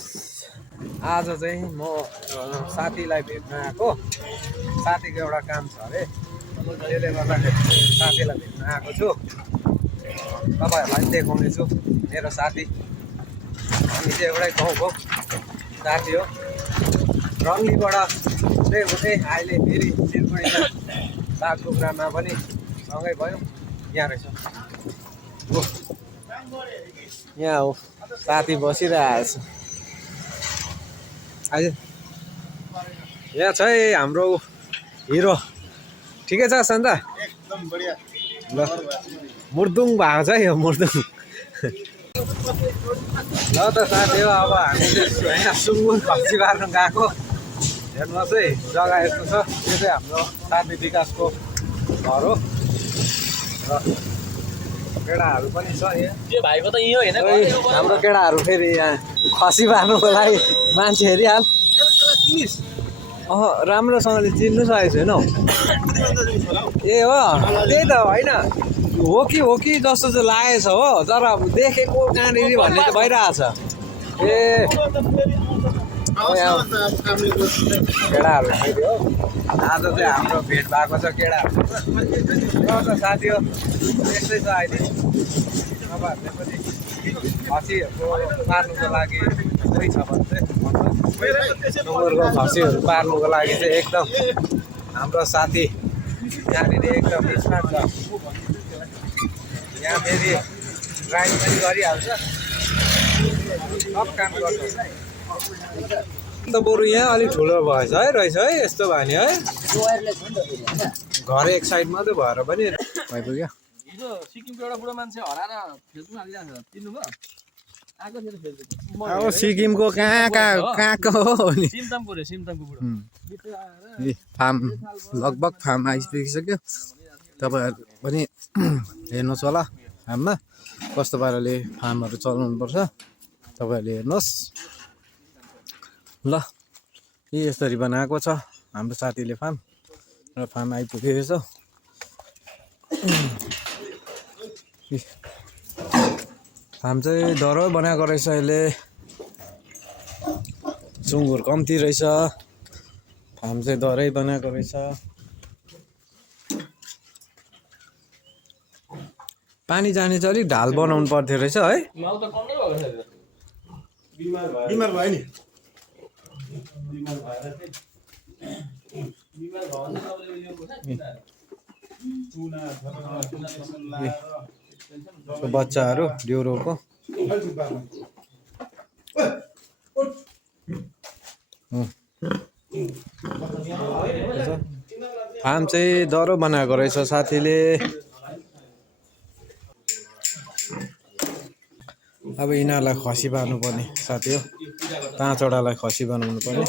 Guys आज चाहिँ म साथीलाई भेट्न आएको। साथीको एउटा काम छ अरे, त्यसले गर्दाखेरि साथीलाई भेट्न आएको छु। तपाईँहरूलाई देखाउने छु मेरो साथी। हामी चाहिँ एउटै गाउँको साथी हो। रङ्गलीबाट उठे अहिले फेरि सिलगढीमा बागडोग्रामा पनि सँगै भयो। यहाँ रहेछ, यहाँ हो साथी बसिरहेको छ। आज यहाँ छ है हाम्रो हिरो। ठिकै छ सन्ता? एकदम बढिया। ल मुर्दुङ भएको छ यो मुर्दुङ। ल त साथी हो, अब हामी चाहिँ होइन सुँगुर खसी पार्न गएको। हेर्नुहोस् है जग्गा यस्तो छ। यो चाहिँ हाम्रो साथी विकासको घर हो र केटाहरू पनि छ यहाँ। त्यो भाइको त यो होइन हाम्रो केटाहरू फेरि यहाँ खसी पार्नुको लागि मान्छे हेरिहाल। राम्रोसँगले चिन्नु सकेको छैन हौ। ए हो त्यही त होइन, हो कि जस्तो चाहिँ लागेछ हो, तर देखेको कहाँनिर भन्ने त भइरहेछ। ए केटाहरू फेरि हो, आज चाहिँ हाम्रो भेट भएको छ केटाहरू। साथी हो यस्तै छ अहिले। तपाईँहरूले पनि खसीहरूको पार्नुको लागि कोही छ भने चाहिँ सुँगुरको खसीहरू पार्नुको लागि चाहिँ एकदम हाम्रो साथी यहाँनिर एकदम स्मार्ट छ। यहाँ फेरि ड्राइभ पनि गरिहाल्छ, सब काम गर्छ। अन्त बरु यहाँ अलिक ठुलो भएछ है, रहेछ है, यस्तो भयो नि है। घर एक साइड मात्रै भएर पनि भइपुग्यो। हिजो सिक्किमको एउटा बुढो मान्छे हराएर फेसबुक हालिरहेको छ, चिन्नु भयो? आएको थियो फेसबुक। अब सिक्किमको कहाँको हो नि? सिमतामको रे, सिमतामको बुढो। फार्म लगभग फार्म आइसकिसक्यो। तपाईँहरू पनि हेर्नुहोस् होला फार्ममा कस्तो पाराले फार्महरू चलाउनुपर्छ। तपाईँहरूले हेर्नुहोस् ल। यसरी बनाएको छ हाम्रो साथीले फार्म, र फार्म आइपुगेको छ। फार्म चाहिँ डह्रो बनाएको रहेछ अहिले। सुँगुर कम्ती रहेछ, फार्म चाहिँ डह्रै बनाएको रहेछ। पानी जाने चाहिँ अलिक ढाल बनाउनु पर्थ्यो रहेछ है। माउ त कमै भएको छ। बिमार भयो नि। बच्चाहरू ड्युरोको फार्म चाहिँ डह्रो बनाएको रहेछ साथीले। अब यिनीहरूलाई खसी पार्नु पर्ने साथी हो, 5वटालाई खसी बनाउनु पर्ने।